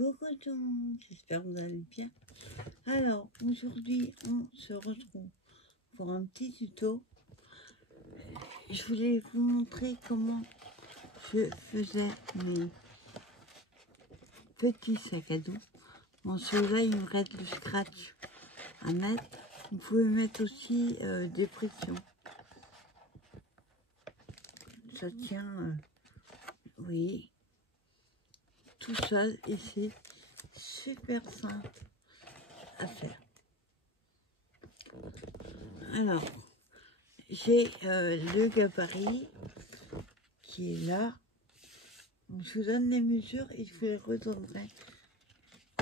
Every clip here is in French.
Coucou tout le monde, j'espère que vous allez bien. Alors, aujourd'hui, on se retrouve pour un petit tuto. Je voulais vous montrer comment je faisais mes petits sacs à dos. Bon, celui-là, il me reste le scratch à mettre. Vous pouvez mettre aussi des pressions. Ça tient, oui, tout seul et c'est super simple à faire. Alors, j'ai le gabarit qui est là. Donc, je vous donne les mesures et je vous les redonnerai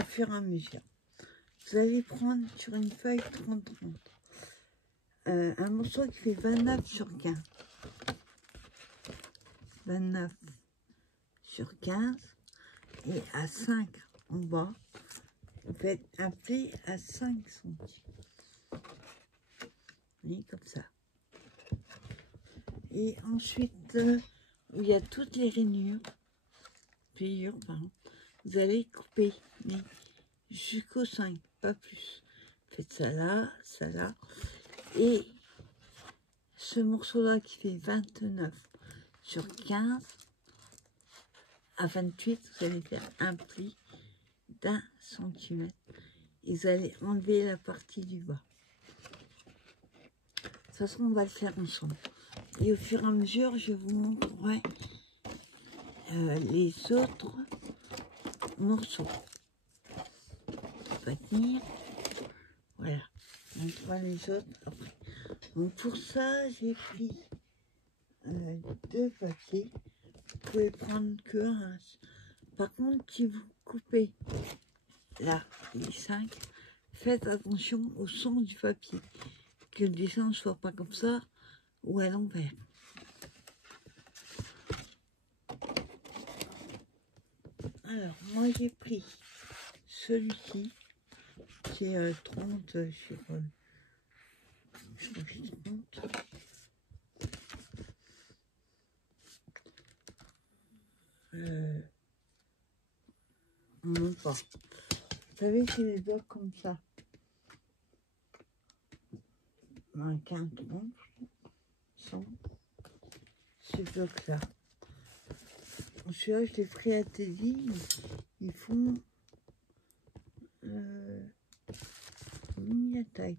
au fur et à mesure. Vous allez prendre sur une feuille 30-30 un morceau qui fait 29 sur 15. 29 sur 15 et à 5 en bas, vous faites un pli à 5 cm. Oui, comme ça. Et ensuite, il y a toutes les rainures, pardon, vous allez couper, mais jusqu'au 5, pas plus. Faites ça là, ça là. Et ce morceau-là qui fait 29 sur 15, à 28, vous allez faire un pli d'1 centimètre. Et vous allez enlever la partie du bas. De toute façon, on va le faire ensemble. Et au fur et à mesure, je vous montrerai les autres morceaux. On va tenir. Voilà. On montrera les autres après. Donc pour ça, j'ai pris deux papiers. Vous pouvez prendre que un. Par contre, si vous coupez là les 5, faites attention au sens du papier. Que le dessin ne soit pas comme ça ou à l'envers. Alors, moi j'ai pris celui-ci, qui est 30 sur... je crois que c'est 30. Non pas. Vous savez, c'est les blocs comme ça. Un 15, 30, 100. Ce bloc-là. Celui-là, je l'ai pris à Teddy. Ils font mini attaque.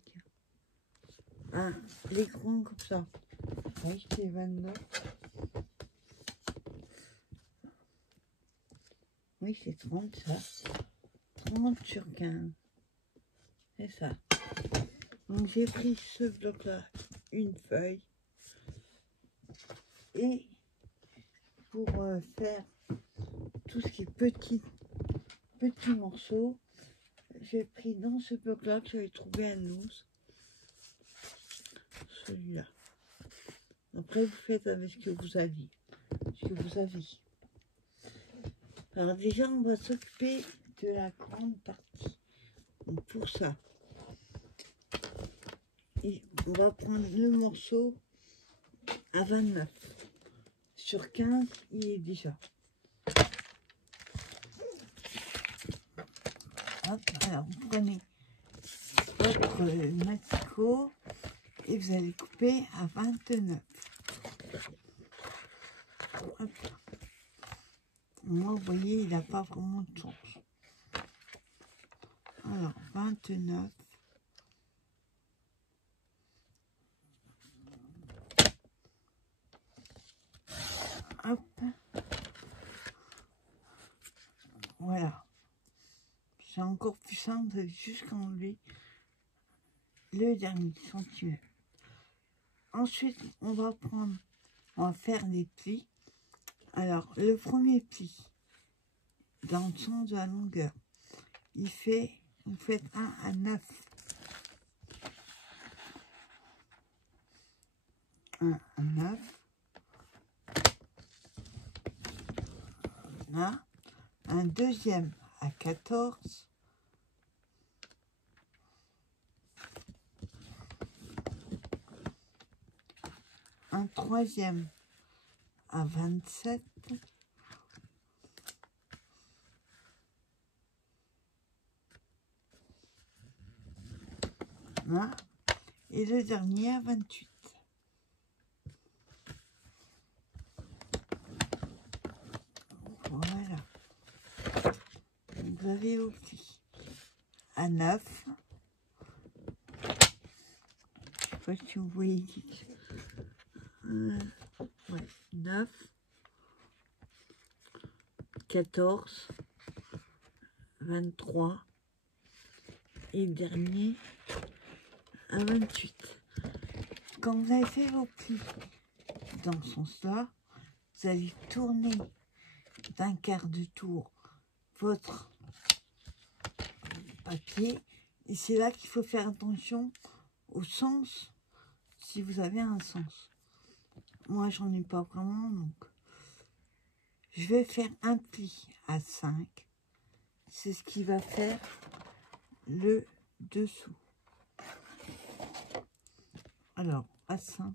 Ah, les grands comme ça. Oui, c'est 29. Oui, c'est 30 ça. 30 sur 15. C'est ça. Donc j'ai pris ce bloc-là, une feuille. Et pour faire tout ce qui est petits morceaux, j'ai pris dans ce bloc-là que j'avais trouvé à nous. Celui-là. Après, vous faites avec ce que vous avez. Alors déjà, on va s'occuper de la grande partie. Donc pour ça, et on va prendre le morceau à 29. Sur 15, il est déjà. Hop, alors vous prenez votre massicot et vous allez couper à 29. Hop. Moi, vous voyez, il n'a pas vraiment de sens. Alors, 29. Hop. Voilà. C'est encore plus simple, vous avez juste qu'à enlever le dernier centimètre. Ensuite, on va faire des plis. Alors, le premier pli, dans le sens de la longueur, vous faites 1 à 9. 1 à 9. Là. Un deuxième à 14. Un troisième à 27. Hein, et le dernier à 28. Voilà. Vous avez aussi à 9. Je sais pas si vous voyez. Ouais, 9, 14, 23 et le dernier à 28. Quand vous avez fait vos plis dans ce sens-là, vous allez tourner d'un quart de tour votre papier et c'est là qu'il faut faire attention au sens, si vous avez un sens. Moi j'en ai pas vraiment, donc je vais faire un pli à 5, c'est ce qui va faire le dessous. Alors à 5,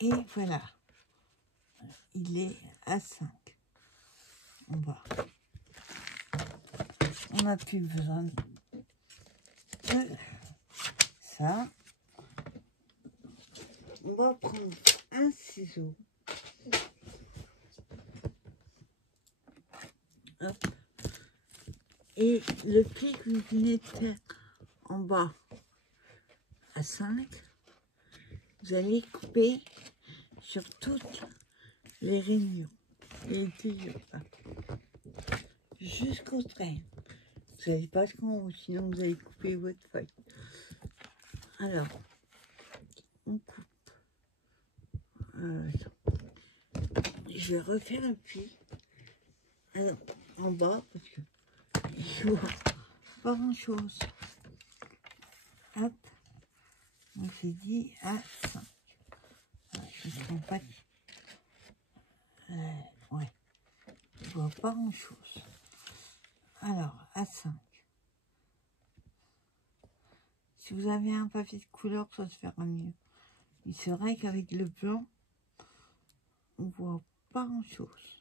et voilà, il est à 5. On n'a plus besoin de ça. On va prendre un ciseau. Hop. Et le pli que vous venez de faire en bas à 5, vous allez couper sur toutes les rainures, les pliures, jusqu'au trait. Vous n'allez pas qu'en haut, sinon vous allez couper votre feuille. Alors, on coupe. Je vais refaire un pli. Alors, en bas, parce que je vois pas grand chose. Hop, donc j'ai dit à 5. Je ne prends pas. Ouais, je vois pas grand chose. Alors, à 5. Si vous avez un papier de couleur, ça se fera mieux. Il c'est vrai qu'avec le blanc, on voit pas grand chose.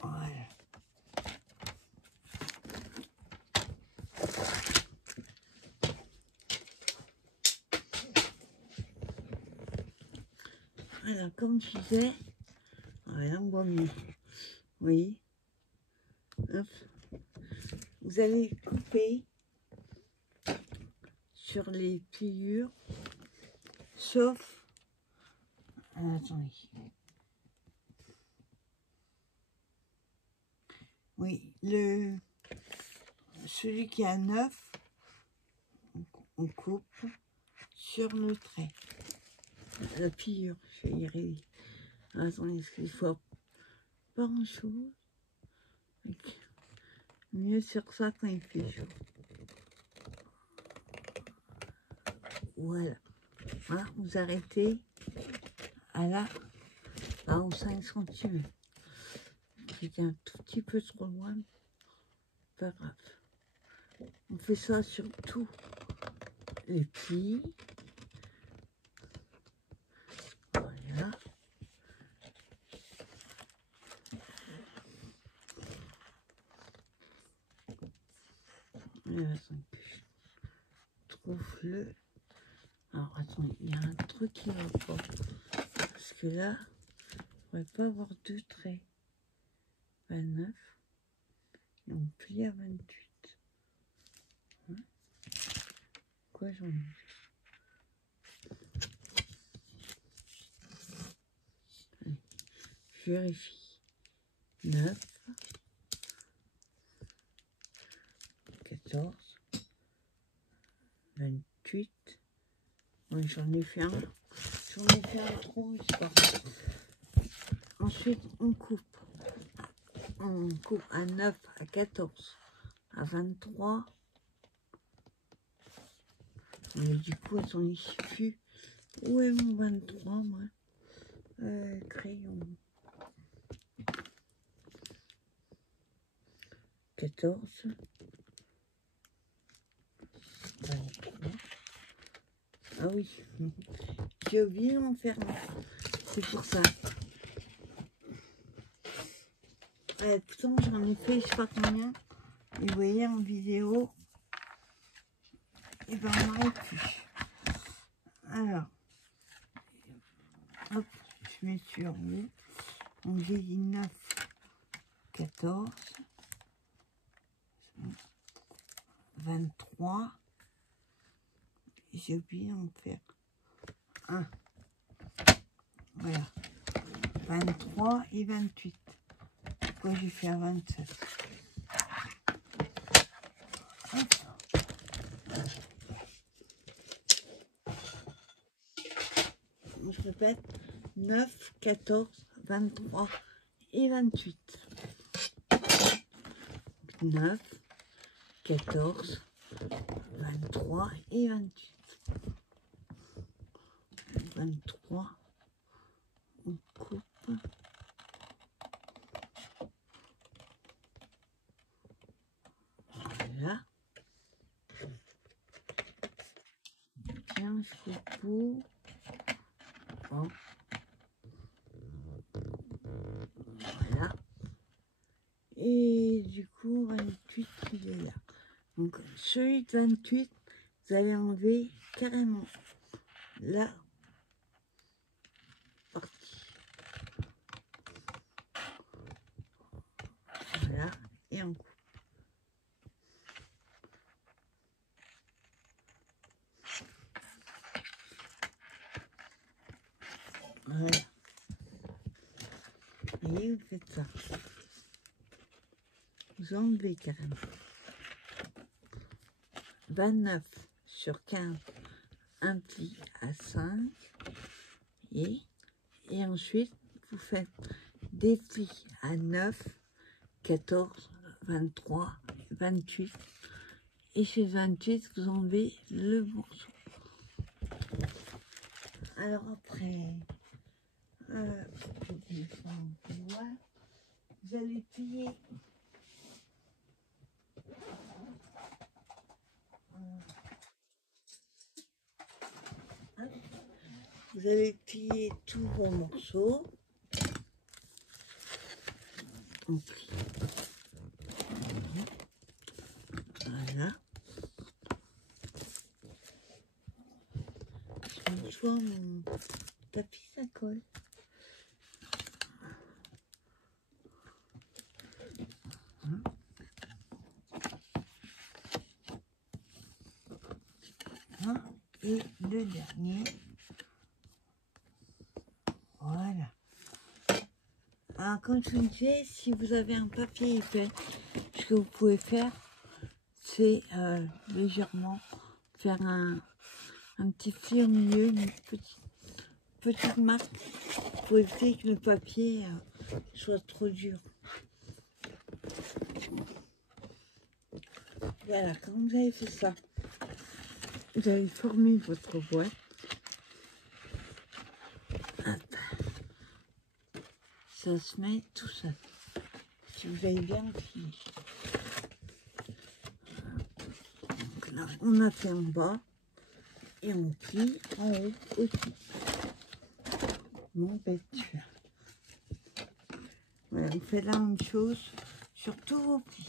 Voilà. Voilà, comme je disais, voilà, on voit mieux. Oui. Hop. Vous allez couper sur les pliures, sauf... attendez. Oui, celui qui a 9, on coupe sur le trait. La pliure, je vais y arriver. Attendez, parce qu'il faut pas grand chose. Mieux sur ça quand il fait chaud. Voilà. Voilà, vous arrêtez à la 5 cm. J'étais un tout petit peu trop loin. Pas grave. On fait ça sur tous les plis. Voilà. Attends que je trouve le... Alors attendez, il y a un truc qui va pas. Parce que là, on ne pourrait pas avoir deux traits. 29. Et on plie à 28. Hein? Quoi j'en ai? Allez, je vérifie. 9. 14. 28. Ouais, j'en ai fait un. J'en ai fait un trop, c'est pas grave. Ensuite, on coupe. On coupe à 9, à 14, à 23. Mais du coup, elles sont issues. Où est mon 23, moi? Crayon. 14. 23. Ah oui. j'ai oublié d'en faire un. C'est pour ça. Pourtant, j'en ai fait je sais pas combien. Et vous voyez en vidéo, et ben on n'arrive plus. Alors, hop, je mets sur 8. Donc j'ai dit 9, 14, 23. J'ai oublié d'en faire un. Voilà. 23 et 28. Pourquoi j'ai fait un 27? Hop. Je répète, 9, 14, 23 et 28. 9, 14, 23 et 28. 23, on coupe. Voilà. Tiens, je coupe. Bon. Voilà. Et du coup, 28, il est là. Donc, celui de 28, vous allez enlever carrément la partie. Voilà. Et on coupe. Voilà. Et vous faites ça. Vous enlevez carrément. 29 sur 15, un pli à 5. Et ensuite, vous faites des plis à 9, 14, 23, 28. Et chez 28, vous enlevez le morceau. Alors après, vous allez plier vous allez plier tous vos morceaux. On plie. Voilà. Je nettoie mon tapis, ça colle. Et le dernier. Voilà. Alors, comme je vous disais, si vous avez un papier épais, ce que vous pouvez faire, c'est légèrement faire un petit fil au milieu, une petite marque pour éviter que le papier soit trop dur. Voilà, quand vous avez fait ça, vous allez former votre boîte. Hop. Ça se met tout seul. Si vous avez bien plié. Donc là, on a fait en bas et on plie en haut aussi. Mon bêture. Voilà, vous faites la même chose sur tous vos plis.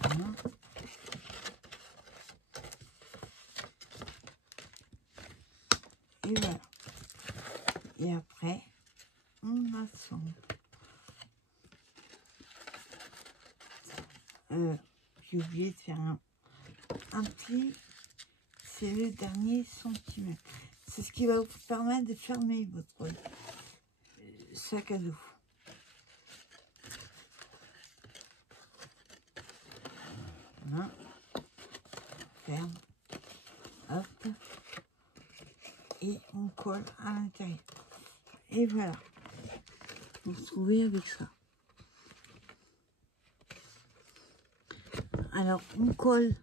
Voilà. Et voilà. Et après, on assemble. J'ai oublié de faire un pli. C'est le dernier centimètre. C'est ce qui va vous permettre de fermer votre sac à dos. Voilà. Ferme. Hop. Et on colle à l'intérieur. Et voilà. Vous vous retrouvez avec ça. Alors, on colle.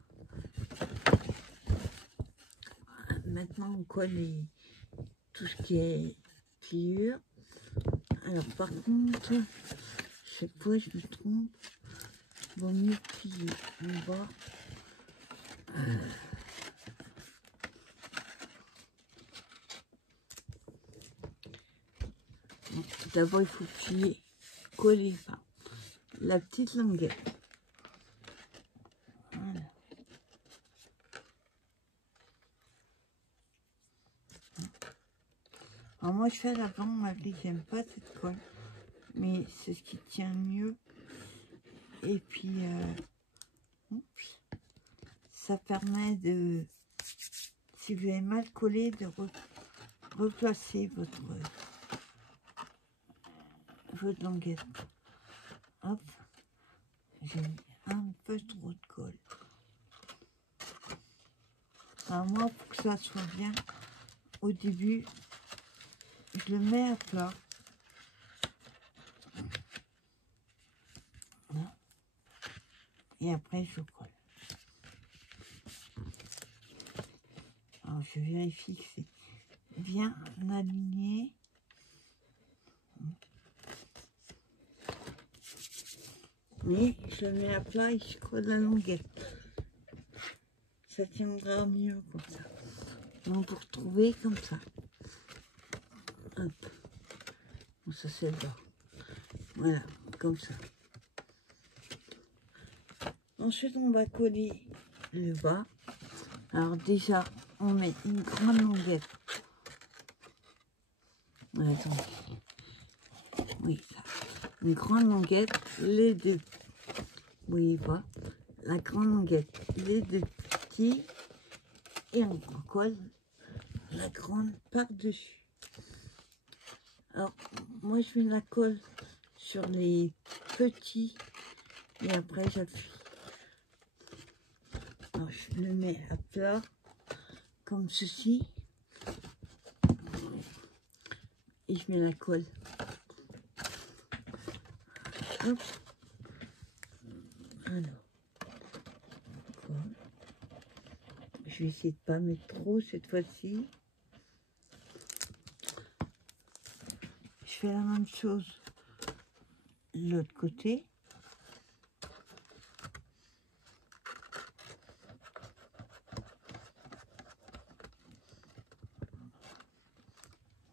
Maintenant, on colle tout ce qui est pliure. Alors, par contre, chaque fois, je me trompe. Vaut mieux plier en bas. D'abord, il faut que tu y coller la petite languette. Voilà. Alors moi, je fais à l'avant, malgré que j'aime pas cette colle, mais c'est ce qui tient mieux. Et puis, oups, ça permet de, si vous avez mal collé, de replacer votre languette. Hop, j'ai mis un peu trop de colle. Alors moi, pour que ça soit bien, au début, je le mets à plat. Voilà. Et après, je colle. Alors, je vérifie que c'est bien aligné. Mais je le mets à plat et je colle la languette. Ça tiendra mieux comme ça. Donc, pour trouver comme ça. Hop. Bon, ça c'est le bas. Voilà, comme ça. Ensuite, on va coller le bas. Alors déjà, on met une grande languette. Attendez. Oui, ça. Une grande languette, les deux. Oui, voilà. La grande languette, les deux petits. Et on colle la grande par-dessus. Alors, moi, je mets la colle sur les petits. Et après, j'appuie. Alors, je le mets à plat, comme ceci. Et je mets la colle. Hop. Alors, colle. Je vais essayer de ne pas mettre trop cette fois-ci. Je fais la même chose de l'autre côté.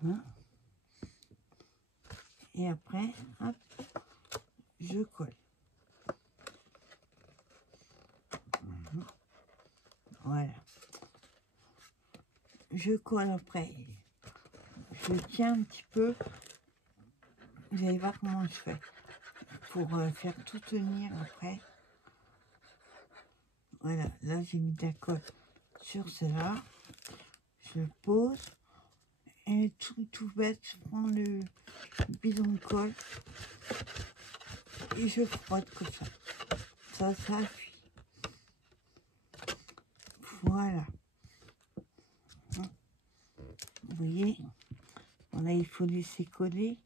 Voilà. Et après, hop, je colle. Voilà. Je colle après. Je tiens un petit peu. Vous allez voir comment je fais. Pour faire tout tenir après. Voilà, là j'ai mis de la colle sur cela. Je le pose. Et tout bête, je prends le bidon de colle. Et je frotte comme ça. Ça appuie. Voilà. Vous voyez, voilà, il faut laisser coller.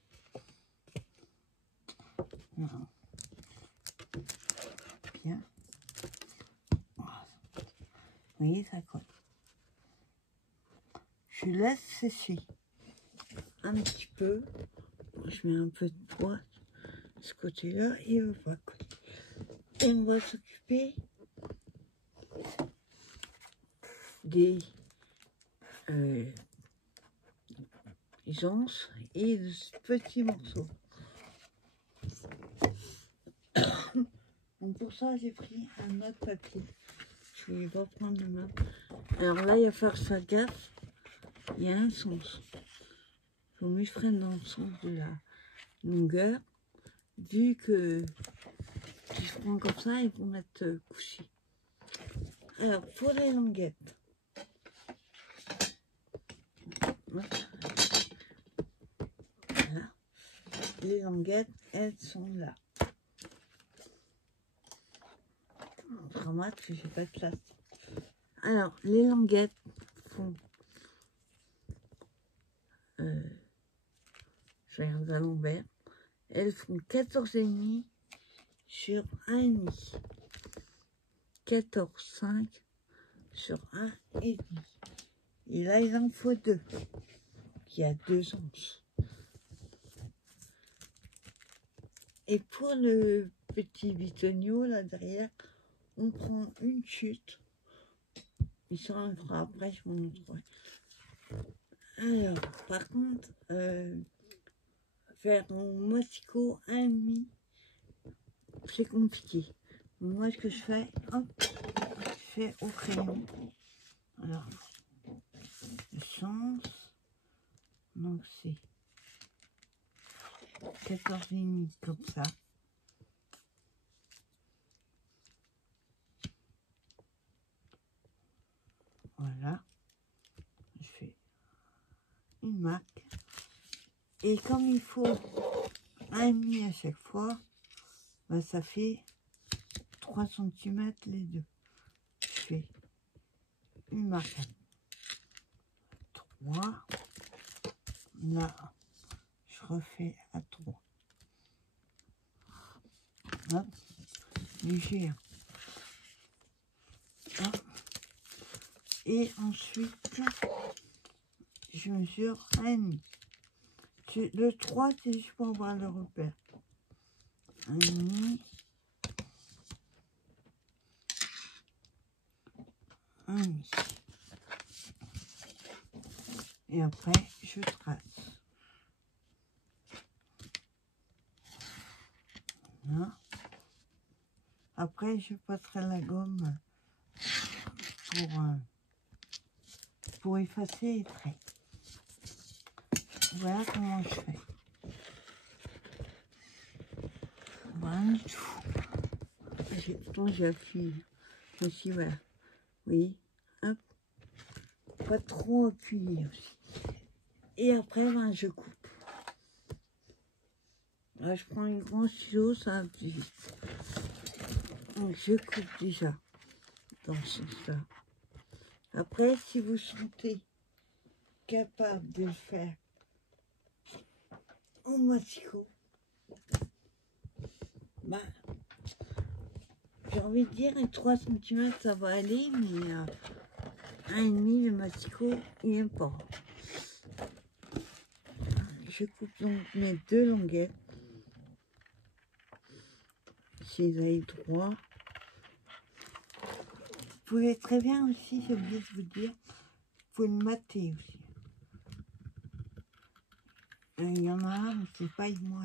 Non. Bien. Vous voyez, ça colle. Je laisse sécher un petit peu. Je mets un peu de poids de ce côté-là et on va coller. Et on va s'occuper des anses et de ce petit morceau. Donc pour ça, j'ai pris un autre papier. Je vais pas prendre le même. Alors là, il va falloir faire gaffe. Il y a un sens. Il faut mieux freiner dans le sens de la longueur. Vu que si je prends comme ça, ils vont être couchés. Alors, pour les languettes. Voilà. Les languettes, elles sont là. Je ramasse que j'ai pas de place. Alors, les languettes font... je vais regarder à l'envers. Elles font 14,5 sur 1,5. 14,5 sur 1,5. Et là, il en faut 2. Il y a 2 onces. Et pour le petit bitonio, là derrière, on prend une chute il s'enlèvera après, je vous montrerai. Alors, par contre, faire en massicot 1,5, c'est compliqué. Moi, ce que je fais, hop, je fais au crayon. Alors, le sens, donc c'est 14,5 comme ça. Voilà, je fais une marque. Et comme il faut 1,5 à chaque fois, bah, ça fait 3 cm les deux. Je fais une marque à 3. Là, je refais à 3. Hop, léger. Hop. Et ensuite, je mesure 1,5. Le 3, c'est juste pour avoir le repère. 1,5. 1,5. Et après, je trace. Voilà. Après, je passerai la gomme pour effacer les traits. Voilà comment je fais. Voilà du tout. J'ai appuyé. Aussi, voilà. Oui. Hop. Pas trop appuyer aussi. Et après, ben, je coupe. Là, je prends une grande stylo, ça va plus vite. Donc, je coupe déjà dans ce sens-là. Après, si vous sentez capable de le faire en massicot, bah, j'ai envie de dire, 3 cm ça va aller, mais 1,5 le massicot, il n'aime pas. Je coupe donc mes 2 longuettes. Si vous avez droit. Vous pouvez très bien aussi, j'ai oublié de vous dire, vous pouvez le mater aussi. Il y en a un, mais c'est pas moi.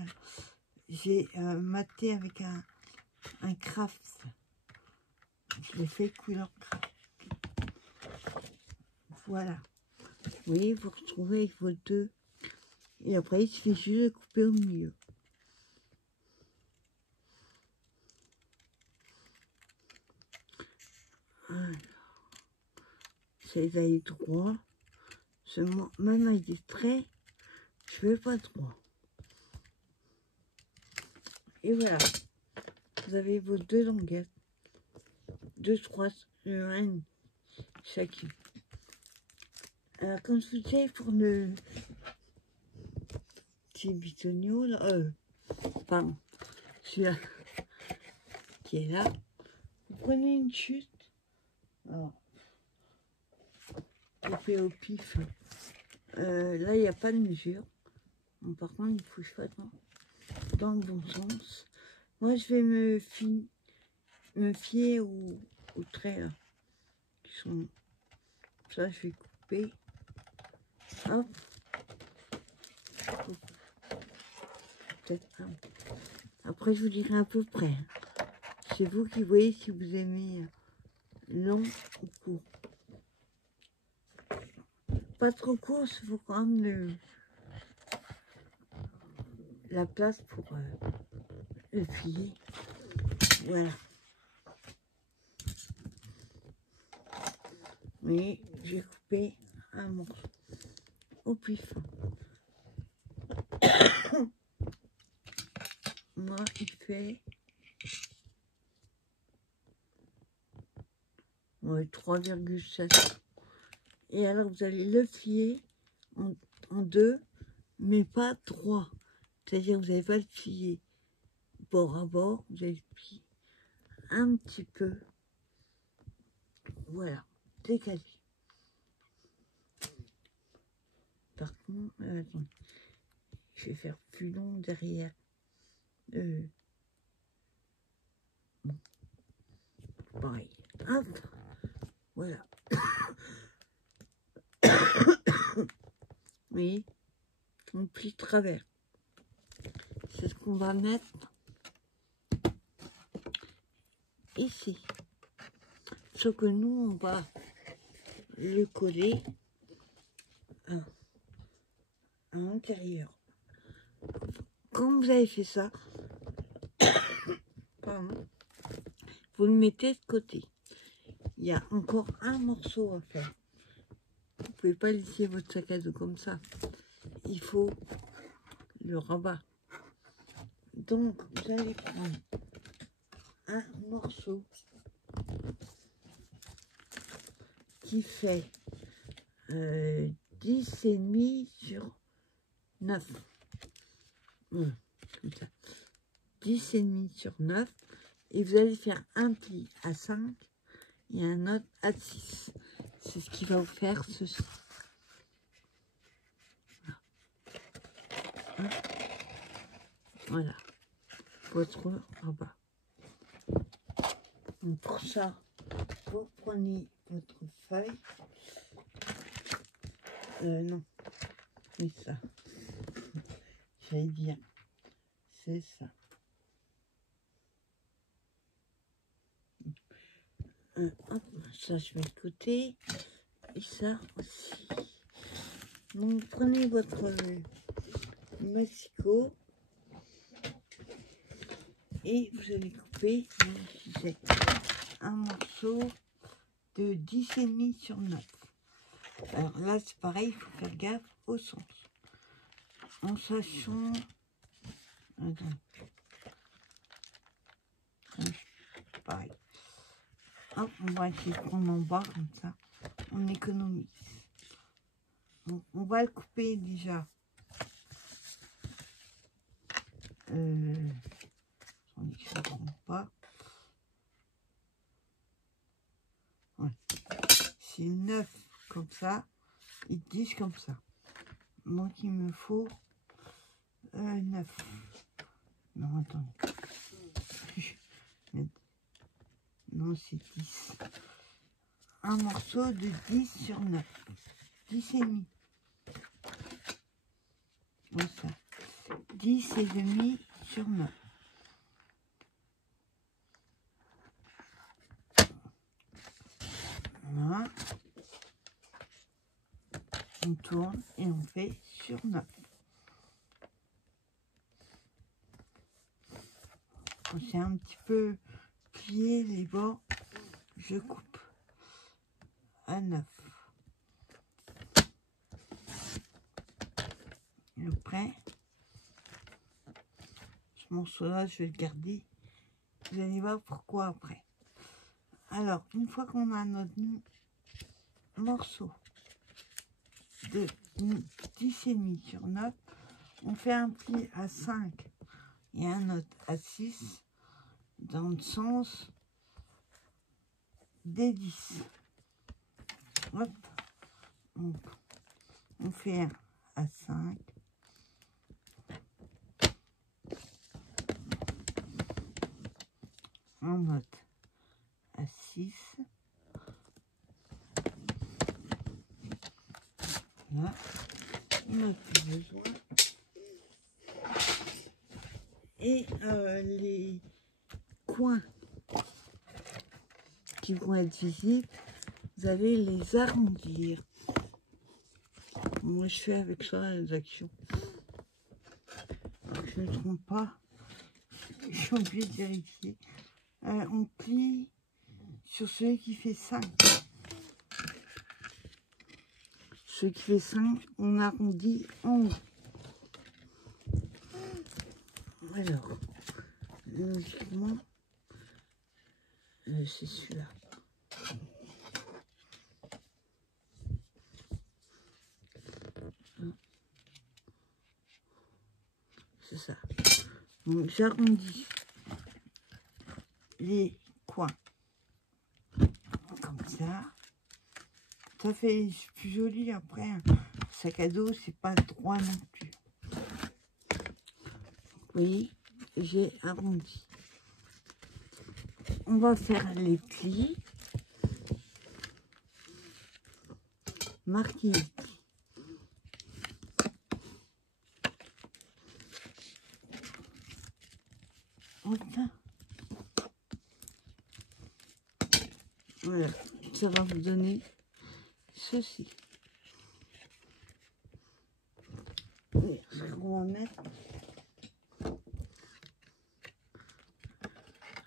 J'ai maté avec un craft. Je l'ai fait couleur craft. Voilà. Vous voyez, vous retrouvez avec vos 2. Et après, il suffit juste de couper au milieu. Voilà. C'est d'aller droit. Seulement, même avec des traits, je ne veux pas droit. Et voilà. Vous avez vos 2 longuettes. 2, 3, 1 chacune. Alors, comme je vous disais, pour le petit bitonio, là, pardon, celui-là qui est là, vous prenez une chute. Alors, on fait au pif. Là, il n'y a pas de mesure. Donc, par contre, il faut que je fasse dans le bon sens. Moi, je vais me fier aux traits là, qui sont. Ça, je vais couper. Hop. Peut-être pas. Après, je vous dirai à peu près. C'est vous qui voyez si vous aimez long ou court. Pas trop court, il faut quand même la place pour le filer. Voilà. Mais j'ai coupé un morceau au pif. Moi, il fait 3,7. Et alors, vous allez le fier en 2, mais pas 3. C'est-à-dire, vous n'allez pas le fier bord à bord, vous allez le fier un petit peu. Voilà, décalé. Par contre, attends, je vais faire plus long derrière. Bon, pareil. Hop, voilà. voyez, on plie travers. C'est ce qu'on va mettre ici. Sauf que nous, on va le coller à l'intérieur. Quand vous avez fait ça, pardon, vous le mettez de côté. Il y a encore un morceau à faire. Vous pouvez pas laisser votre sac à dos comme ça. Il faut le rabat. Donc, vous allez prendre un morceau qui fait 10,5 sur 9. Voilà, comme ça. 10,5 sur 9. Et vous allez faire un pli à 5 et un autre à 6. C'est ce qui va vous faire ceci. Voilà. Votre rabat. Donc pour ça, vous prenez votre feuille. Non. C'est ça. J'allais dire. C'est ça. Hop, ça je mets de côté. Et ça aussi. Donc prenez votre massicot. Et vous allez couper, j'ai un morceau de 10,5 sur 9. Alors là, c'est pareil, il faut faire gaffe au sens. En sachant... Attends. Pareil. Hop, on va essayer de prendre en bas, comme ça. On économise. Donc, on va le couper déjà. Je ne trompe pas. Ouais. C'est 9 comme ça et 10 comme ça. Donc il me faut 9. Non, attendez. Non, c'est 10. Un morceau de 10 sur 9. 10 et demi. Comme ça. 10 et demi sur 9. Voilà. On tourne et on fait sur 9. Quand c'est un petit peu plié les bords, je coupe à 9. Et après, ce morceau-là, je vais le garder. Vous allez voir pourquoi après. Alors, une fois qu'on a notre morceau de 10,5 sur 9, on fait un pli à 5 et un autre à 6 dans le sens des 10. Hop. Donc, on fait un à 5. Un autre à 6. Là, il n'a plus besoin. Et les coins qui vont être visibles, vous allez les arrondir. Moi, je fais avec ça les actions. Alors, je ne me trompe pas. Je suis obligée de vérifier. On plie sur celui qui fait 5. Celui qui fait 5, on arrondit en haut. Alors, logiquement, c'est celui-là. C'est ça. Donc, j'arrondis les coins comme ça. Ça fait plus joli après. Un sac à dos, c'est pas droit non plus. Oui, j'ai arrondi. On va faire les plis. Marquer les plis. Enfin. Voilà, ça va vous donner ceci. Et on va mettre.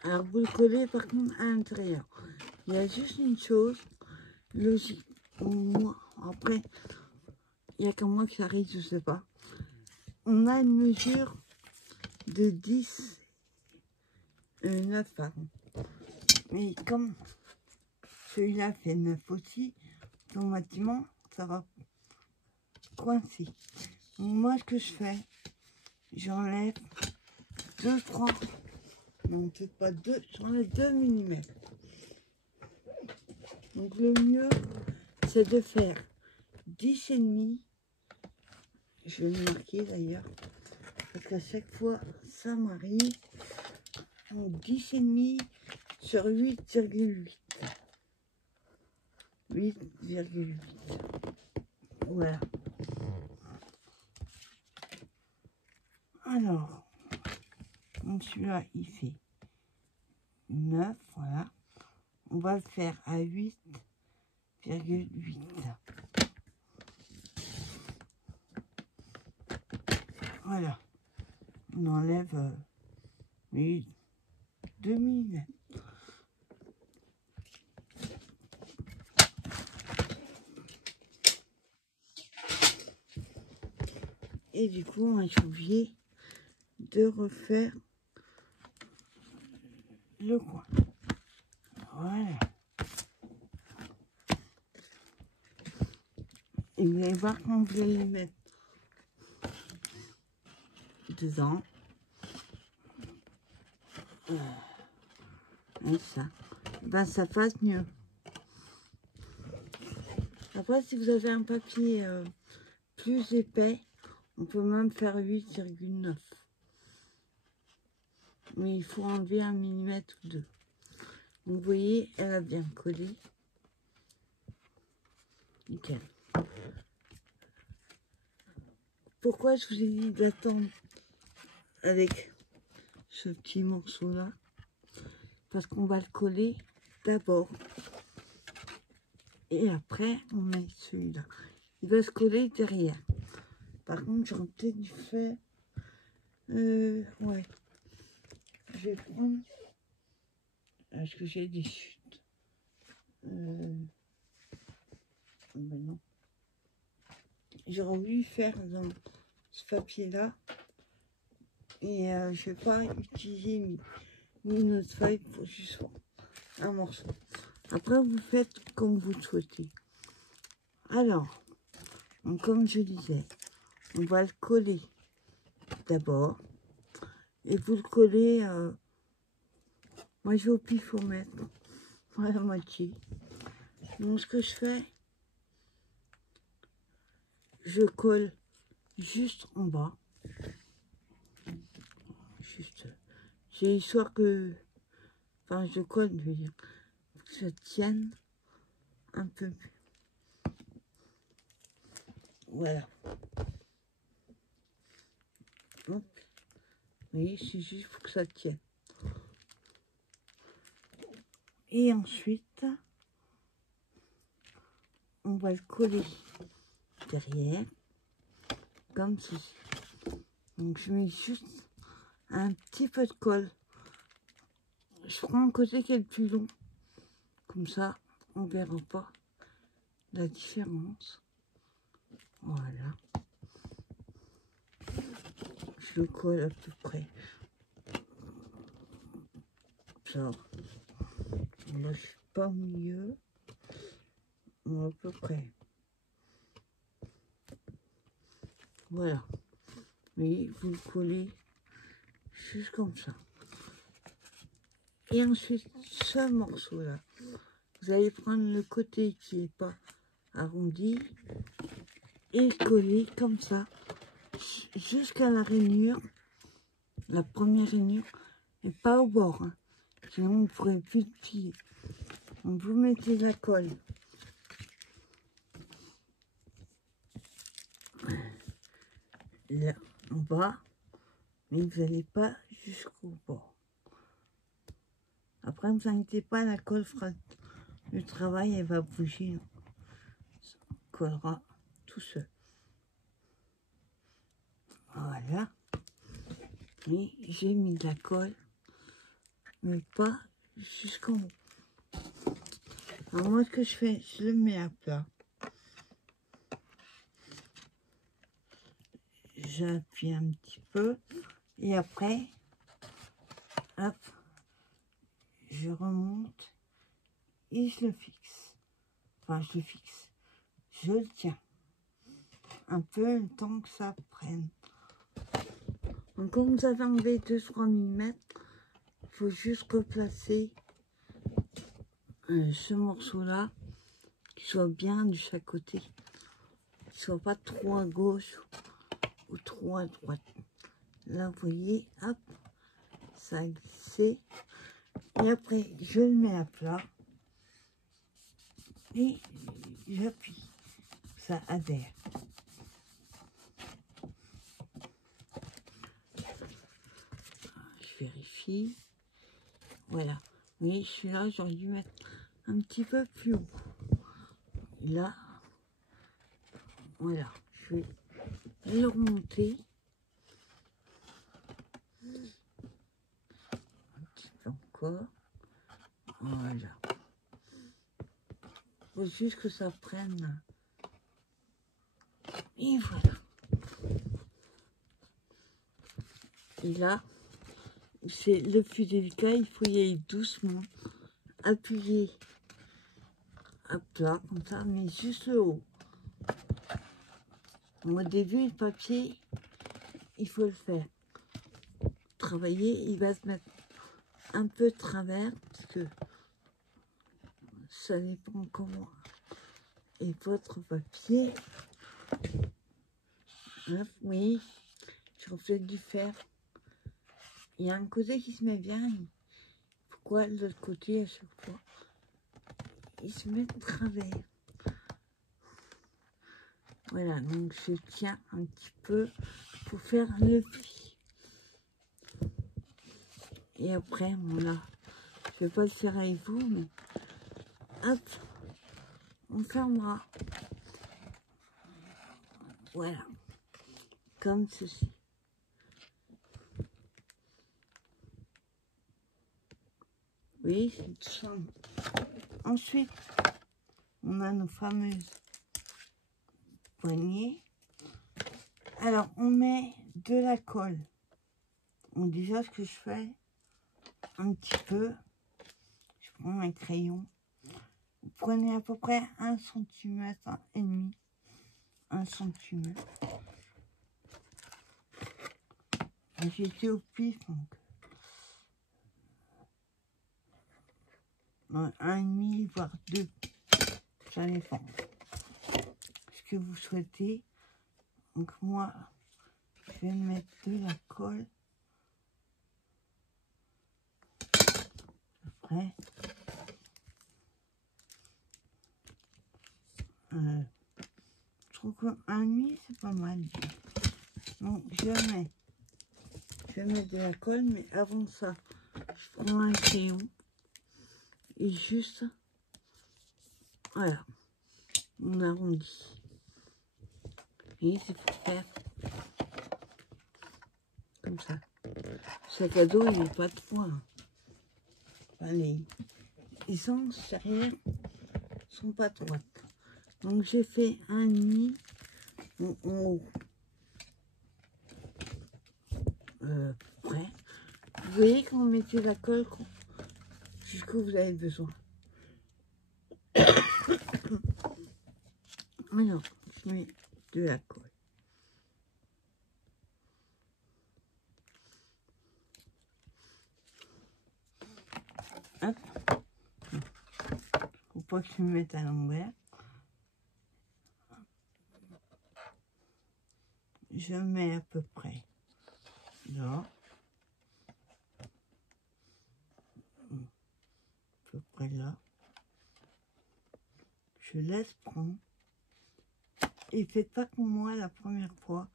Alors vous le collez par contre à l'intérieur. Il y a juste une chose, logique. Moi, après, il n'y a qu'à moi que ça arrive, je sais pas. On a une mesure de 10, 9 pardon. Mais comme celui-là fait 9 aussi, automatiquement, ça va coincer. Donc moi, ce que je fais, j'enlève 2, 3, non, peut-être pas 2, j'enlève 2 mm. Donc le mieux, c'est de faire 10,5. Je vais le marquer d'ailleurs, parce qu'à chaque fois, ça m'arrive. Donc 10,5 sur 8,8. 8,8. Voilà. Alors, donc celui-là, il fait 9, voilà. On va le faire à 8,8. Voilà. On enlève 2 mm. Et du coup, on est obligé de refaire le coin. Voilà. Et vous allez voir quand vous allez le mettre dedans. Et ça. Ben, ça passe mieux. Après, si vous avez un papier plus épais, on peut même faire 8,9. Mais il faut enlever 1 mm ou 2. Donc, vous voyez, elle a bien collé. Nickel. Pourquoi je vous ai dit d'attendre avec ce petit morceau-là? Parce qu'on va le coller d'abord. Et après, on met celui-là. Il va se coller derrière. Par contre, j'aurais peut-être dû faire... ouais. Je vais prendre... Est-ce que j'ai des chutes? Ben non. J'aurais voulu faire dans ce papier-là. Et je vais pas utiliser une autre feuille pour juste un morceau. Après, vous faites comme vous souhaitez. Alors, donc, comme je disais, on va le coller d'abord. Et vous le collez... moi, je vais au pifomètre. À la moitié. Donc, ce que je fais, je colle juste en bas. Juste. J'ai histoire que... Enfin, je colle, je veux dire. Que ça tienne un peu. Voilà. Hop. Vous voyez, c'est juste pour que ça tienne. Et ensuite, on va le coller derrière, comme ceci. Donc, je mets juste un petit peu de colle. Je prends un côté qui est le plus long. Comme ça, on ne verra pas la différence. Voilà. Je le colle à peu près. Ça. Là, je suis pas au milieu. À peu près. Voilà. Mais vous le collez juste comme ça. Et ensuite, ce morceau-là, vous allez prendre le côté qui n'est pas arrondi et coller comme ça jusqu'à la rainure, la première rainure, et pas au bord. Hein. Sinon, on ne pourrait plus le plier. Donc, vous mettez la colle. Là, en bas, mais vous n'allez pas jusqu'au bord. Après, ne vous inquiétez pas, la colle fera le travail, elle va bouger. Ça collera tout seul. Voilà. Et j'ai mis de la colle, mais pas jusqu'en haut. Alors moi, ce que je fais, je le mets à plat. J'appuie un petit peu. Et après, hop, je remonte et je le fixe. Enfin, je le fixe. Je le tiens. Un peu le temps que ça prenne. Donc, quand vous avez enlevé 2-3 mm, il faut juste replacer ce morceau-là, qui soit bien de chaque côté. Qu'il soit pas trop à gauche ou trop à droite. Là, vous voyez, hop, ça a glissé. Et après, je le mets à plat. Et j'appuie. Ça adhère. Je vérifie. Voilà. Vous voyez, celui-là, j'aurais dû mettre un petit peu plus haut. Là, voilà. Je vais le remonter. Un petit peu encore. Voilà. Il faut juste que ça prenne. Et voilà. Et là, c'est le plus délicat, il faut y aller doucement. Appuyer à plat, comme ça, mais juste le haut. Au début, le papier, il faut le faire. Travailler, il va se mettre un peu de travers, parce que ça dépend comment est votre papier. Hop, oui, je refais du fer. Il y a un côté qui se met bien. Pourquoi l'autre côté, à chaque fois, il se met de travers? Voilà, donc je tiens un petit peu pour faire le pli. Et après, voilà, je vais pas le faire avec vous, mais hop, on fermera. Voilà, comme ceci. Oui, c'est tout simple. Ensuite, on a nos fameuses poignées. Alors, on met de la colle. Donc déjà, ce que je fais, un petit peu, je prends un crayon. Vous prenez à peu près 1 cm et demi. 1 cm. J'étais au pif, donc 1,5 voire 2. Ça dépend. Ce que vous souhaitez. Donc moi, je vais mettre de la colle. Après. Je trouve que 1,5 c'est pas mal. Donc je vais mettre de la colle, mais avant ça, je prends un crayon et juste, voilà, on arrondit. Et c'est pour faire comme ça. Le sac à dos, il n'est pas trop. Enfin, les essences derrière sont pas droites. Donc j'ai fait un nid en haut. Près. Vous voyez quand vous mettez la colle jusqu'où vous avez besoin. Alors, je mets de la colle. Hop. Faut pas que je me mette à l'envers. Je mets à peu près là. À peu près là. Je laisse prendre. Et faites pas comme moi la première fois.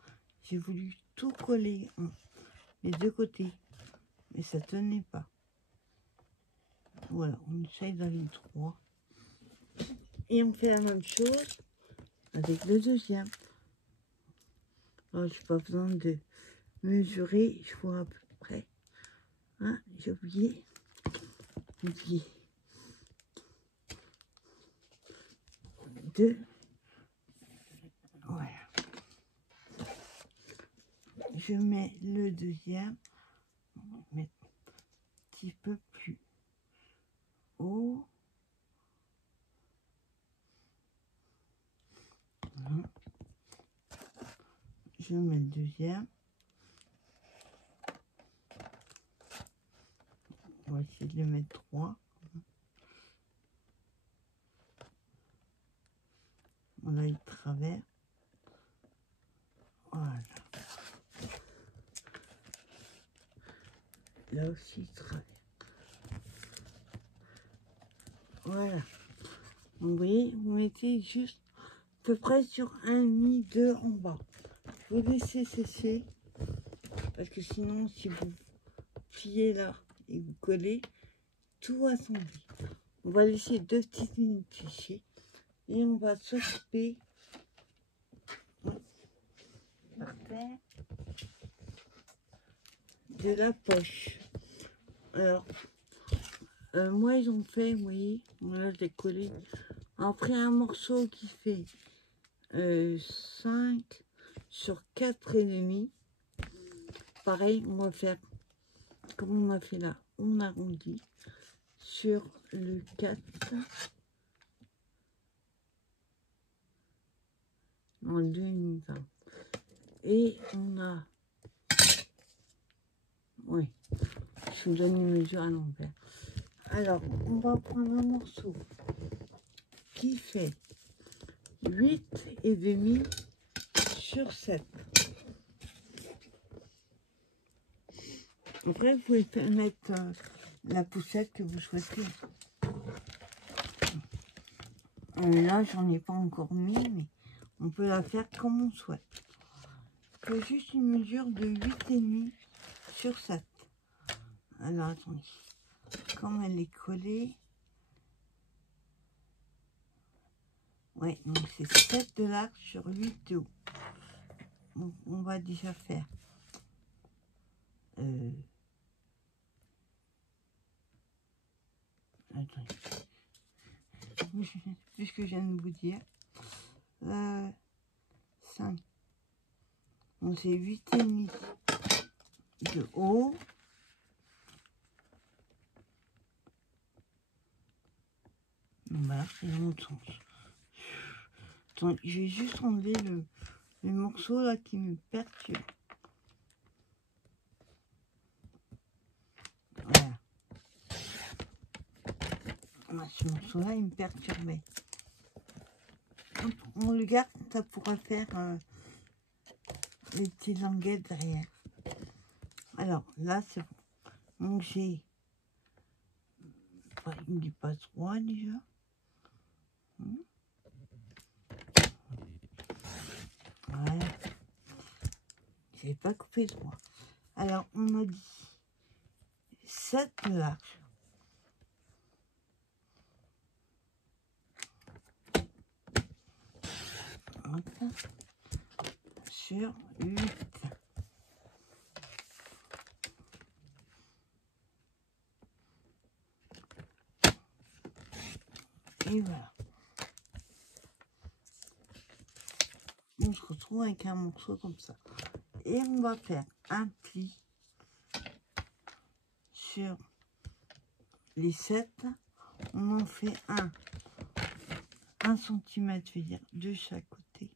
J'ai voulu tout coller les deux côtés. Mais ça tenait pas. Voilà, on essaye d'aller droit. Et on fait la même chose avec le deuxième. Alors, j'ai pas besoin de mesurer, je vois à peu près. Hein, j'ai oublié. Deux. Voilà. Je mets le deuxième. On va mettre un petit peu plus haut. Voilà. Je mets le deuxième. On va essayer de le mettre droit. On a eu de travers. Voilà. Là aussi, il travers. Voilà. Donc, vous voyez, vous mettez juste à peu près sur 1,5-2 en bas. Vous laissez sécher. Parce que sinon, si vous pliez là et vous collez, tout va s'enlever. On va laisser 2 petites minutes sécher. Et on va s'occuper par terre de la poche. Alors, moi, ils ont fait, vous voyez, voilà, je l'ai collé. Après, un morceau qui fait 5 sur 4,5. Pareil, on va faire comme on a fait là. On arrondit sur le 4. En 2,5. Et on a... Oui, je vous donne une mesure à l'envers. Alors, on va prendre un morceau qui fait 8,5 sur 7. Après, vous pouvez mettre la poussette que vous souhaitez. Là, j'en ai pas encore mis, mais on peut la faire comme on souhaite. Il faut juste une mesure de 8,5 sur 7. Alors, attendez. Comme elle est collée... Ouais, donc c'est 7 de large sur 8 de haut. Donc, on va déjà faire... Attendez. Puisque je viens de vous dire. 5. Donc c'est 8,5 de haut. Voilà, c'est dans l'autre sens. Attends, je vais juste enlever le morceau là qui me perturbe. Voilà. Voilà, ce morceau là il me perturbait. On le garde, ça pourra faire les petites languettes derrière. Alors là c'est bon. Donc j'ai... Enfin, il me dit pas droit déjà. Voilà. J'ai pas coupé droit. Alors on a dit 7 de large. Hop. Sur 8. Et voilà. On se retrouve avec un morceau comme ça. Et on va faire un pli sur les 7. On en fait 1 centimètre, je veux dire, de chaque côté.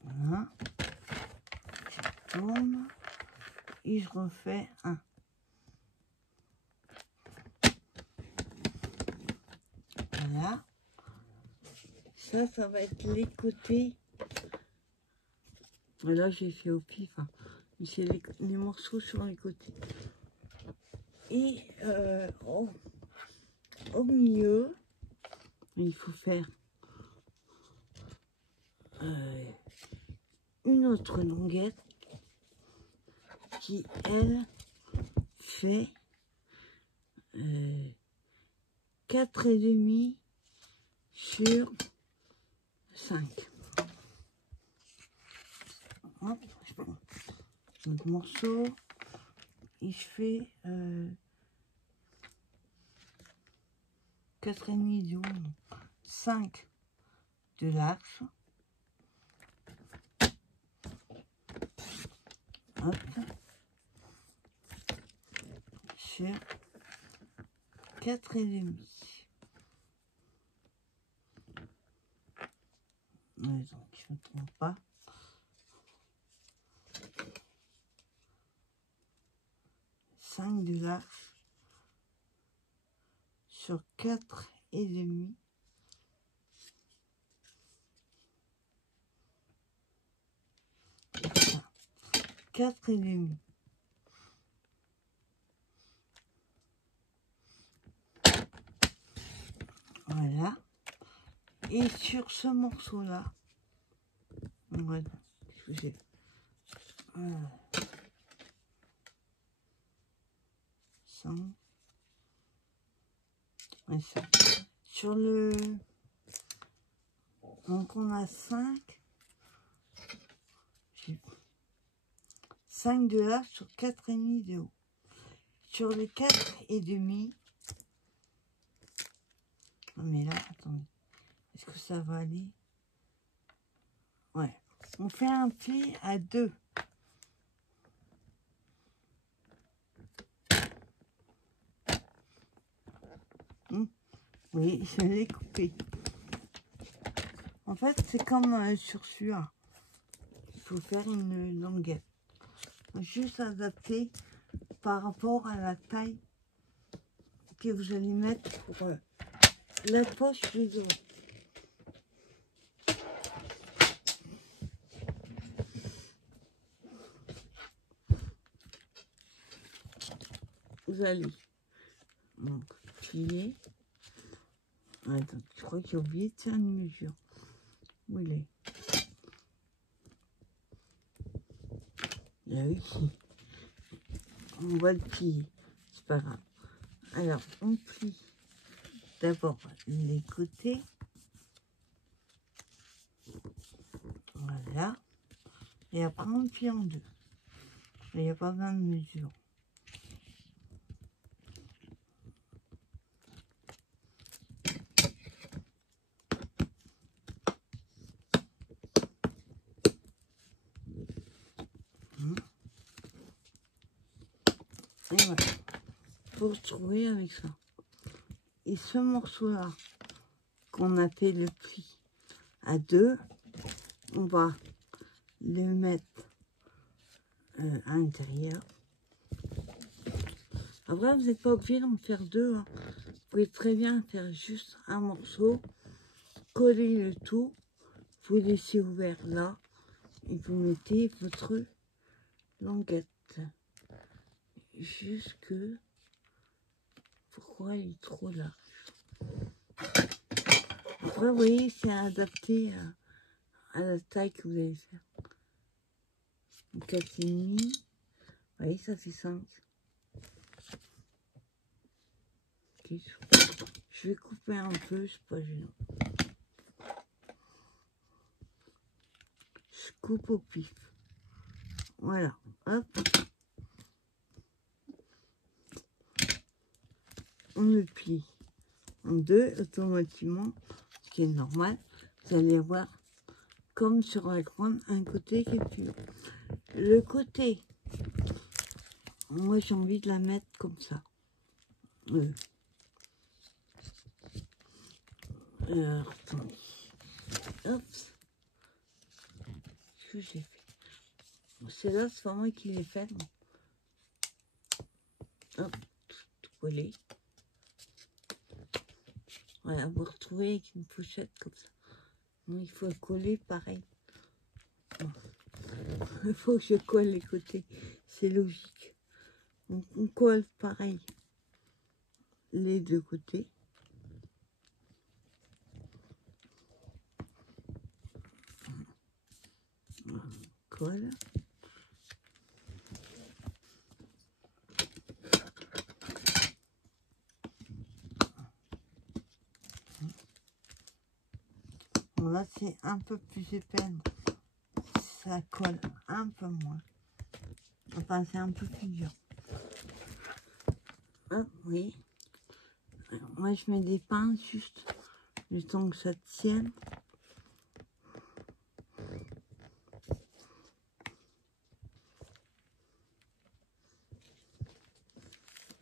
Voilà. Je tourne et je refais 1. Voilà. Ça va être les côtés. Là, j'ai fait au pif. Hein. C'est les morceaux sur les côtés. Et au milieu, il faut faire une autre longuette qui, elle, fait 4,5 sur 5. Hop, je prends notre morceau et je fais 4,5 de haut, 5 de large. Hop, sur 4,5. Ouais, donc je ne me trompe pas. 5 de large sur 4,5. 4,5. Voilà. Et sur ce morceau-là, voilà, j'ai 100. Ouais, ça. Sur le... Donc on a 5. 5 de large sur 4,5 de haut. Sur les 4,5. Oh, mais là, attendez. Est-ce que ça va aller? Ouais. On fait un pli à 2. Oui, je l'ai coupé. En fait, c'est comme sur celui-là. Il faut faire une longueur. Juste adapté par rapport à la taille que vous allez mettre pour la poche du dos. Vous allez donc plier. Attends, je crois que j'ai oublié de faire une mesure. Où il est? Là, oui. On va le plier. C'est pas grave. Alors, on plie d'abord les côtés. Voilà. Et après, on plie en deux. Il n'y a pas besoin de mesure. Et voilà. Il faut se trouver avec ça. Et ce morceau-là, qu'on a fait le pli à 2, on va le mettre à l'intérieur. Après, vous n'êtes pas obligé d'en faire 2. Hein. Vous pouvez très bien faire juste un morceau, coller le tout, vous laissez ouvert là, et vous mettez votre languette. Jusque... Pourquoi il est trop large? Après, vous voyez, c'est adapté à la taille que vous allez faire. 4,5. Vous voyez, ça fait 5. Okay. Je vais couper un peu, c'est pas gênant. Je coupe au pif. Voilà. Hop. On le plie en deux automatiquement, ce qui est normal. Vous allez avoir, comme sur la grande, un côté qui est plus long. Le côté, moi j'ai envie de la mettre comme ça. Attendez. Hop. Ce que j'ai fait. C'est là, c'est pas moi qui l'ai fait. Hop, tout collé. Voilà, vous retrouvez avec une pochette comme ça. Donc, il faut le coller pareil. Il faut que je colle les côtés. C'est logique. Donc, on colle pareil les deux côtés. On colle. Quand c'est un peu plus épais, ça colle un peu moins. Enfin, c'est un peu plus dur. Ah oui. Moi, je mets des pinces juste le temps que ça tienne.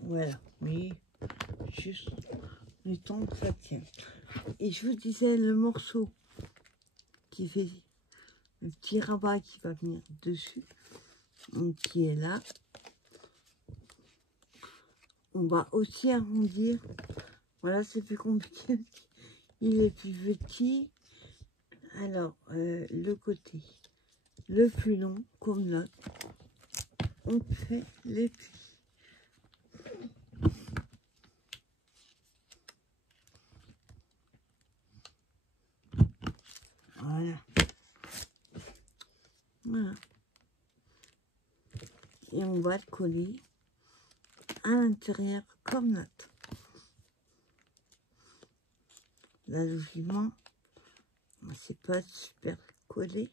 Voilà, oui, juste le temps que ça tienne. Et je vous disais, le morceau qui fait le petit rabat qui va venir dessus, donc qui est là, on va aussi arrondir. Voilà, c'est plus compliqué. Il est plus petit. Alors, le côté le plus long, comme l'autre, on fait les plis. Voilà. Voilà. Et on va le coller à l'intérieur comme l'autre. Là, logiquement, c'est pas super collé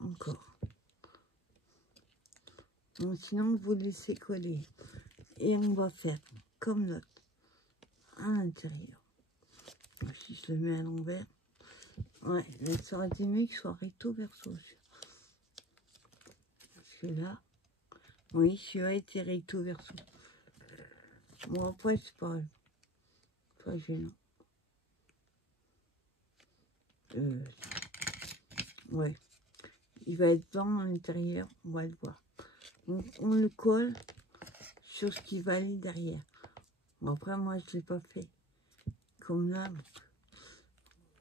encore. Donc, sinon, vous laissez coller. Et on va faire comme l'autre à l'intérieur. Si je le mets à l'envers, ouais, ça aurait été mieux qu'il soit recto verso. Parce que là, oui, celui-là était recto verso. Bon, après, c'est pas gênant. Ouais, il va être blanc à l'intérieur, on va le voir. Donc, on le colle sur ce qui va aller derrière. Bon, après, moi, je ne l'ai pas fait comme là.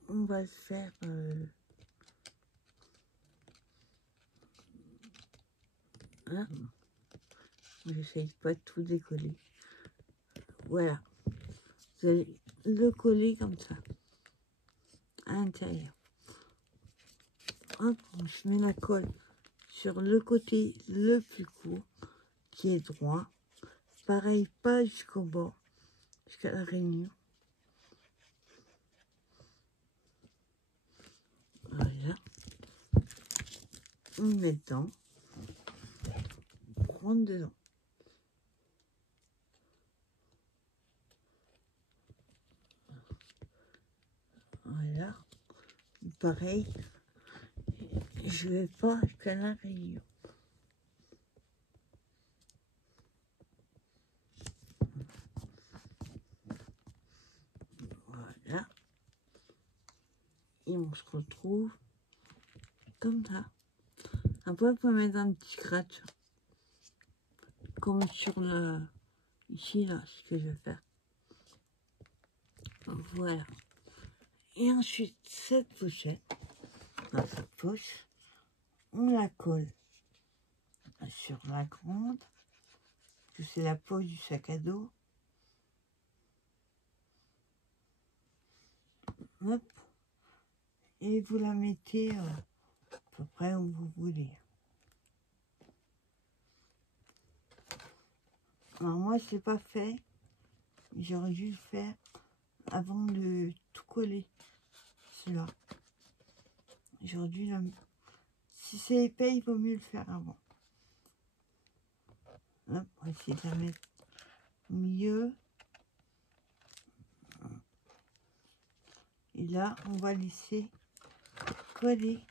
On va le faire... hein, j'essaye pas de tout décoller. Voilà. Vous allez le coller comme ça, à l'intérieur. Hop, je mets la colle sur le côté le plus court, qui est droit. Pareil, pas jusqu'au bord, jusqu'à la rainure. Voilà. On met dedans. On rentre dedans. Voilà. Pareil, je vais pas jusqu'à la rainure. Voilà. Et on se retrouve comme ça. Après, on peut mettre un petit scratch. Comme sur la... Ici, là, ce que je vais faire. Voilà. Et ensuite, cette pochette, dans sa poche, on la colle sur la grande, que c'est la poche du sac à dos. Hop. Et vous la mettez à peu près où vous voulez. Alors moi, je l'ai pas fait. J'aurais dû le faire avant de tout coller. Celui-là. J'aurais dû le... Si c'est épais, il vaut mieux le faire avant. Hop, on va essayer de la mettre au milieu. Et là, on va laisser coller.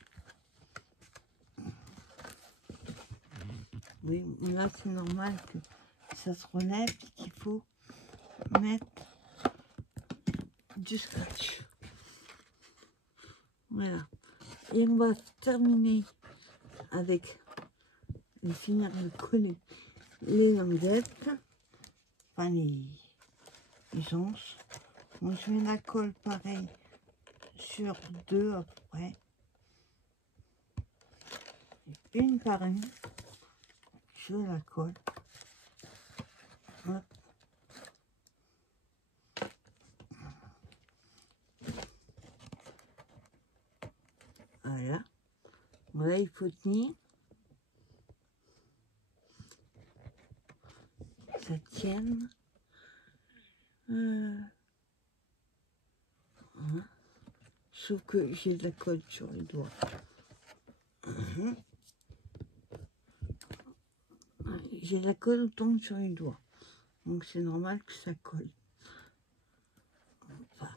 Oui, là, c'est normal que ça se relève et qu'il faut mettre du scotch. Voilà. Et on va terminer avec finir de coller les languettes, enfin les anses. Moi, je mets la colle pareil sur deux à peu près. Une par une. Je la colle. Hop. Voilà. Voilà, il faut tenir. Ça tienne. Voilà. sauf que j'ai de la colle sur les doigts. J'ai de la colle autant sur les doigts. Donc c'est normal que ça colle. Enfin,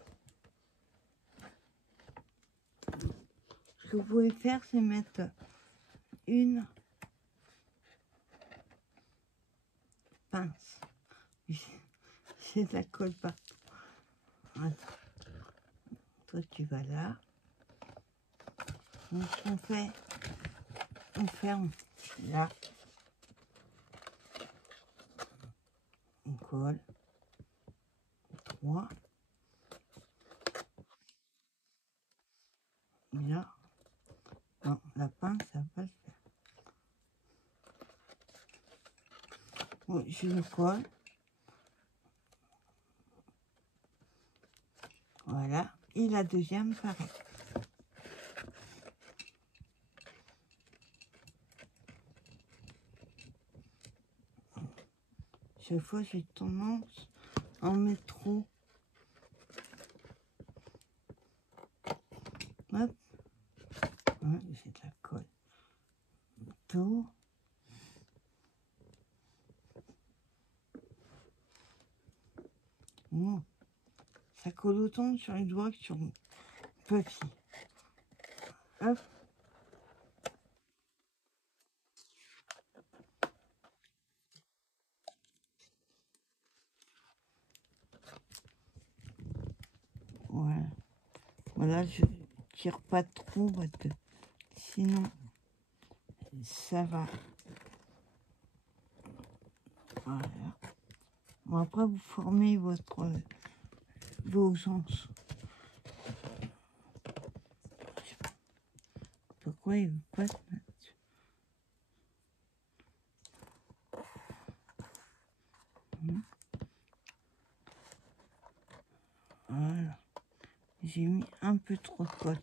ce que vous pouvez faire, c'est mettre une pince. J'ai de la colle partout. Voilà. Toi, tu vas là. Donc, on ferme là. On colle. 3. Et là, non, la pince, ça va pas le faire. Bon, je le colle. Voilà. Et la deuxième, pareil. Chaque fois, j'ai tendance à en mettre trop. Hop. Ouais, j'ai de la colle. Tout. Bon. Ça colle autant sur les doigts que sur le papier. Hop. Voilà. Voilà, je tire pas trop parce que sinon ça va. Voilà. Bon, après, vous formez vos sens. Pourquoi il ne veut pas se mettre? Voilà. J'ai mis un peu trop de colle.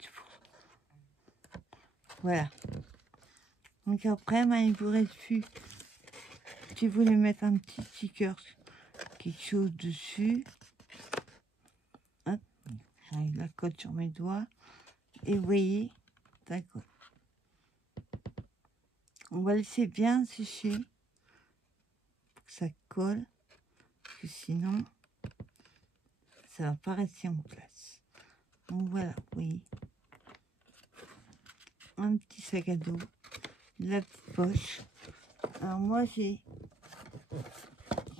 Voilà. Donc après, il vous reste plus. Si vous voulez mettre un petit sticker, quelque chose dessus. Hop. J'arrive la colle sur mes doigts. Et vous voyez, d'accord. On va laisser bien sécher pour que ça colle. Parce que sinon, ça va pas rester en place. Donc voilà, vous voyez. Un petit sac à dos. La petite poche. Alors moi,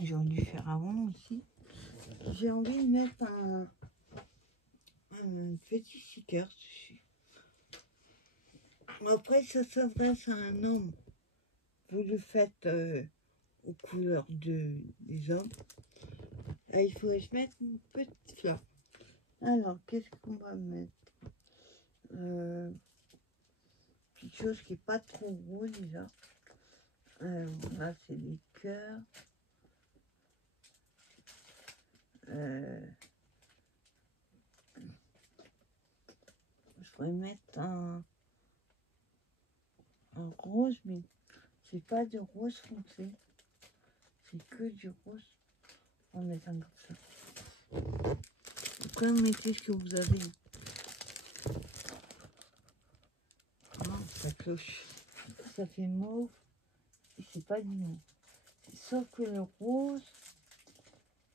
j'aurais dû faire avant aussi. J'ai envie de mettre un petit sticker dessus. Après, ça s'adresse à un homme. Vous le faites aux couleurs des hommes. Là, il faudrait se mettre une petite fleur. Alors, qu'est-ce qu'on va mettre? Quelque chose qui n'est pas trop gros déjà. Là, c'est des cœurs. Je pourrais mettre un rose, mais c'est pas de rose foncé. C'est que du rose. On va mettre un comme ça. Pourquoi mettez ce que vous avez? Non, ça cloche. Ça fait mauve. Et c'est pas du mauve. Sauf que le rose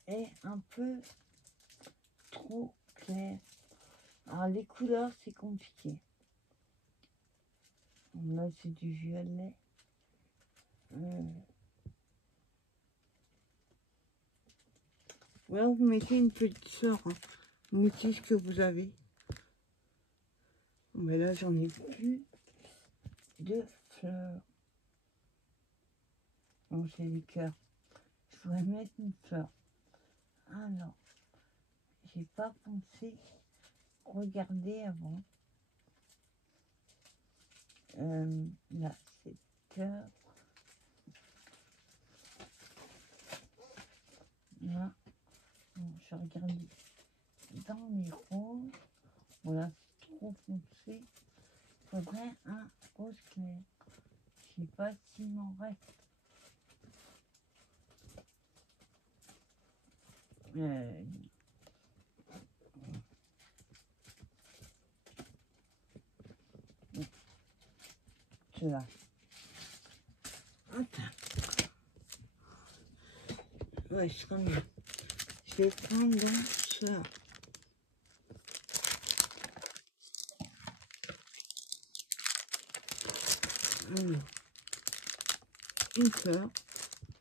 est un peu trop clair. Alors les couleurs, c'est compliqué. Là, c'est du violet. Voilà, vous mettez une petite fleur. Hein. Vous mettez ce que vous avez. Mais là, j'en ai plus de fleurs. Bon, c'est les cœurs. Je voudrais mettre une fleur. Alors, j'ai pas pensé regarder avant. Là, c'est cœur. Là, bon, je regarde dans les roses. Voilà, c'est trop foncé. Il faudrait un rose clair. Je sais pas s'il m'en reste. là. Attends. Ouais, je serai mieux. Je vais prendre donc ça. Alors, une fleur.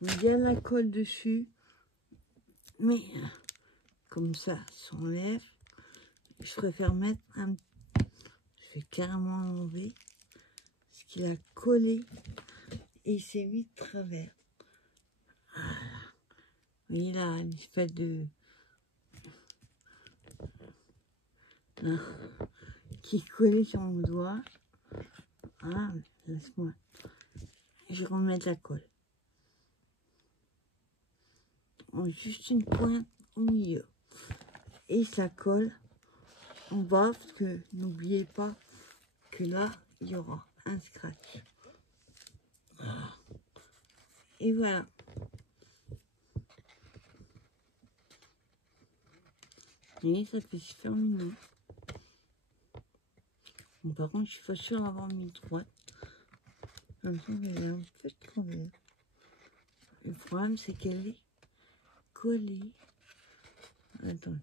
Il y a la colle dessus. Mais comme ça s'enlève. Je préfère mettre un... Je vais carrément l'enlever. Parce qu'il a collé. Et il s'est mis de travers. Voilà. Il a une espèce de... Non. Qui est collé sur mon doigt. Ah, laisse-moi. Je remets de la colle. Juste une pointe au milieu. Et ça colle en bas, parce que n'oubliez pas que là, il y aura un scratch. Et voilà. Et ça fait super mignon. Bon, par contre, je suis pas sûre d'avoir mis droite. Comme ça, elle est un peu crevée. Le problème, c'est qu'elle est collée. Attends.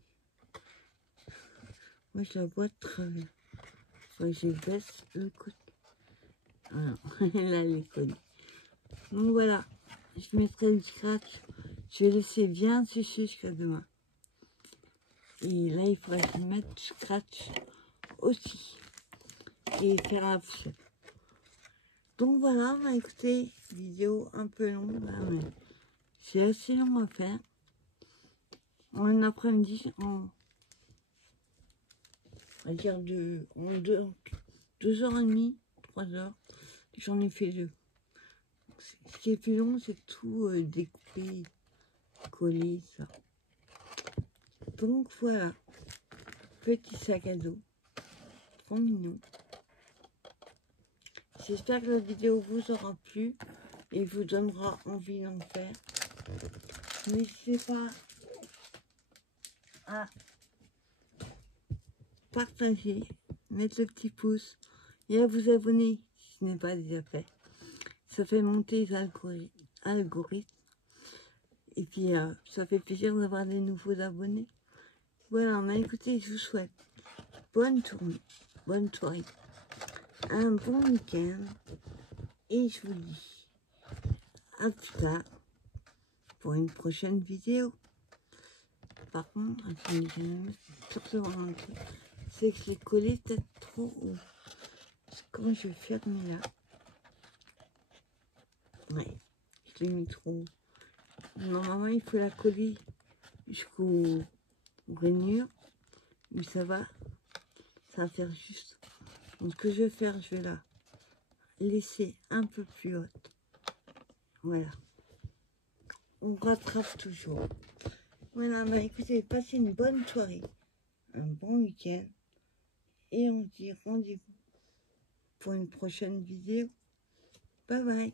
Moi, je la vois de travers. Faut que je baisse le côté. Alors, là, elle est collée. Donc voilà. Je mettrai le scratch. Je vais laisser bien sécher jusqu'à demain. Et là, il faudrait que je mette du scratch aussi. Et faire la poussière. Donc voilà, bah écoutez, vidéo un peu longue, bah, mais c'est assez long à faire. En après-midi, on va dire en 2h30, 3h, j'en ai fait 2. Ce qui est plus long, c'est tout découper, coller, ça. Donc voilà, petit sac à dos, trop mignon. J'espère que la vidéo vous aura plu et vous donnera envie d'en faire. N'hésitez pas à partager, mettre le petit pouce et à vous abonner si ce n'est pas déjà fait. Ça fait monter les algorithmes. Et puis, ça fait plaisir d'avoir des nouveaux abonnés. Voilà, bah écoutez, je vous souhaite bonne tournée, bonne soirée, un bon week-end. Et je vous dis à plus tard pour une prochaine vidéo. Par contre, attendez, je vais me surtout un truc. C'est que j'ai collé peut-être trop haut. Comme je vais fermer là. Ouais, je l'ai mis trop haut. Normalement, il faut la coller jusqu'aux rainures. Mais ça va faire juste. Donc, ce que je vais faire, je vais la laisser un peu plus haute. Voilà. On rattrape toujours. Voilà, bah écoutez, passez une bonne soirée, un bon week-end. Et on se dit rendez-vous pour une prochaine vidéo. Bye bye.